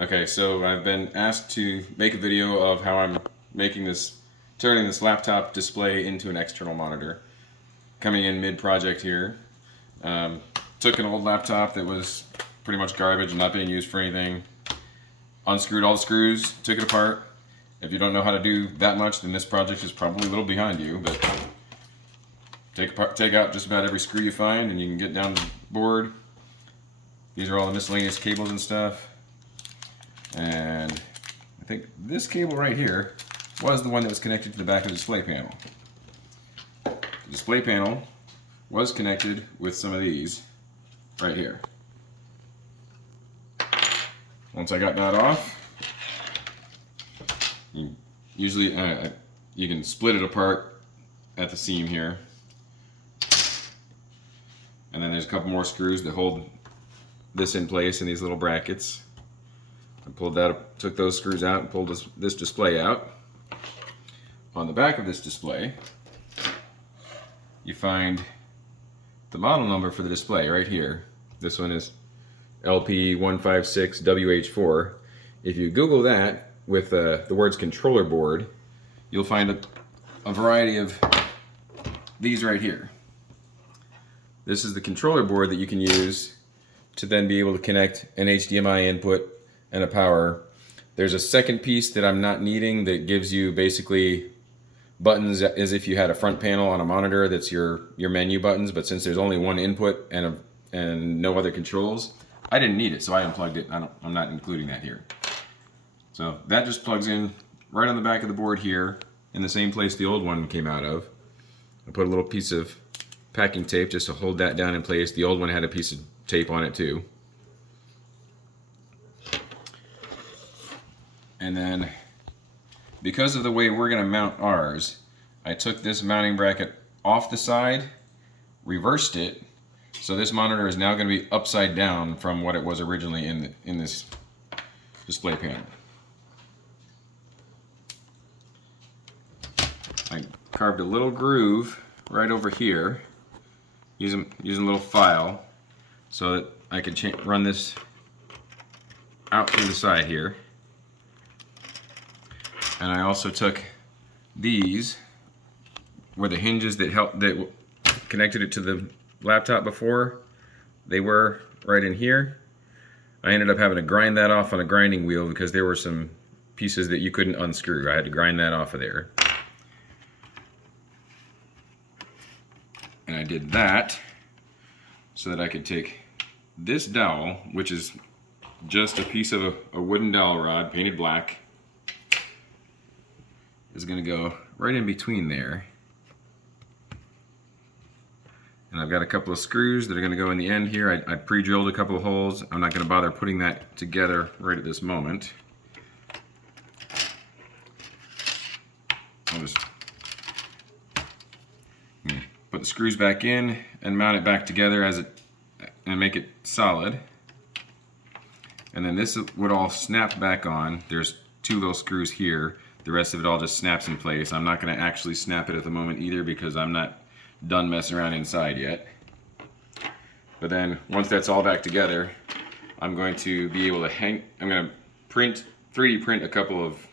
Okay, so I've been asked to make a video of how I'm turning this laptop display into an external monitor. Coming in mid-project here. Um, Took an old laptop that was pretty much garbage and not being used for anything. Unscrewed all the screws, took it apart. If you don't know how to do that much, then this project is probably a little behind you, but take out just about every screw you find and you can get down the board. These are all the miscellaneous cables and stuff. And I think this cable right here was the one that was connected to the back of the display panel. The display panel was connected with some of these right here. Once I got that off, usually you can split it apart at the seam here. And then there's a couple more screws that hold this in place in these little brackets. I pulled that, took those screws out and pulled this display out. On the back of this display, you find the model number for the display right here. This one is LP156WH4. If you Google that with the words controller board, you'll find a variety of these right here. This is the controller board that you can use to then be able to connect an HDMI input and a power. There's a second piece that I'm not needing that gives you basically buttons as if you had a front panel on a monitor that's your menu buttons, but since there's only one input and no other controls, I didn't need it, so I unplugged it. I'm not including that here. So that just plugs in right on the back of the board here in the same place the old one came out of. I put a little piece of packing tape just to hold that down in place. The old one had a piece of tape on it too. And then, because of the way we're going to mount ours, I took this mounting bracket off the side, reversed it, so this monitor is now going to be upside down from what it was originally in this display panel. I carved a little groove right over here, using a little file, so that I could run this out through the side here. And I also took these, where the hinges that connected it to the laptop before, they were right in here. I ended up having to grind that off on a grinding wheel because there were some pieces that you couldn't unscrew. I had to grind that off of there. And I did that so that I could take this dowel, which is just a piece of a wooden dowel rod painted black, is going to go right in between there. And I've got a couple of screws that are going to go in the end here. I pre-drilled a couple of holes. I'm not going to bother putting that together right at this moment. I'll just put the screws back in and mount it back together and make it solid. And then this would all snap back on. There's two little screws here. The rest of it all just snaps in place. I'm not going to actually snap it at the moment either because I'm not done messing around inside yet. But then once that's all back together, I'm going to be able to I'm going to 3D print a couple of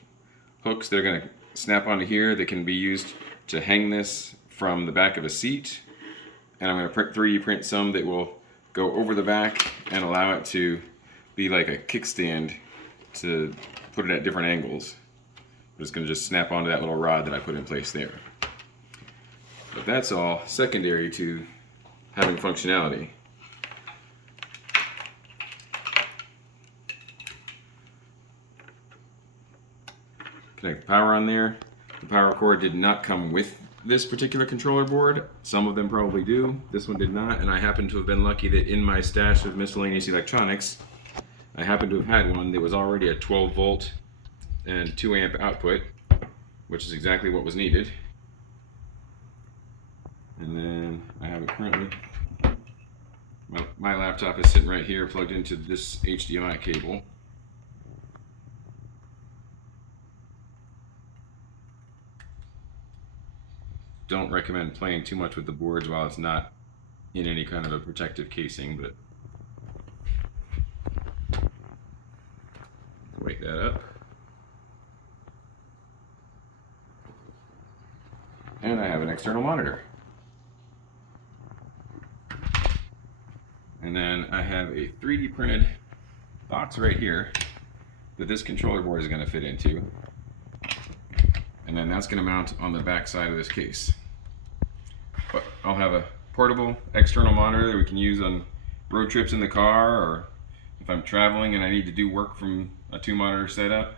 hooks that are going to snap onto here that can be used to hang this from the back of a seat. And I'm going to 3D print some that will go over the back and allow it to be like a kickstand to put it at different angles. I'm just going to just snap onto that little rod that I put in place there. But that's all secondary to having functionality. Connect the power on there. The power cord did not come with this particular controller board. Some of them probably do. This one did not, and I happen to have been lucky that in my stash of miscellaneous electronics, I happen to have had one that was already a 12 volt and 2 amp output, which is exactly what was needed. And then I have it currently, my laptop is sitting right here plugged into this HDMI cable. Don't recommend playing too much with the boards while it's not in any kind of a protective casing, but wake that up. And I have an external monitor. And then I have a 3D printed box right here that this controller board is going to fit into. And then that's going to mount on the back side of this case. But I'll have a portable external monitor that we can use on road trips in the car, or if I'm traveling and I need to do work from a 2-monitor setup.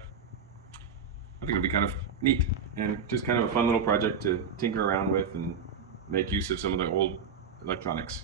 I think it'll be kind of neat and just kind of a fun little project to tinker around with and make use of some of the old electronics.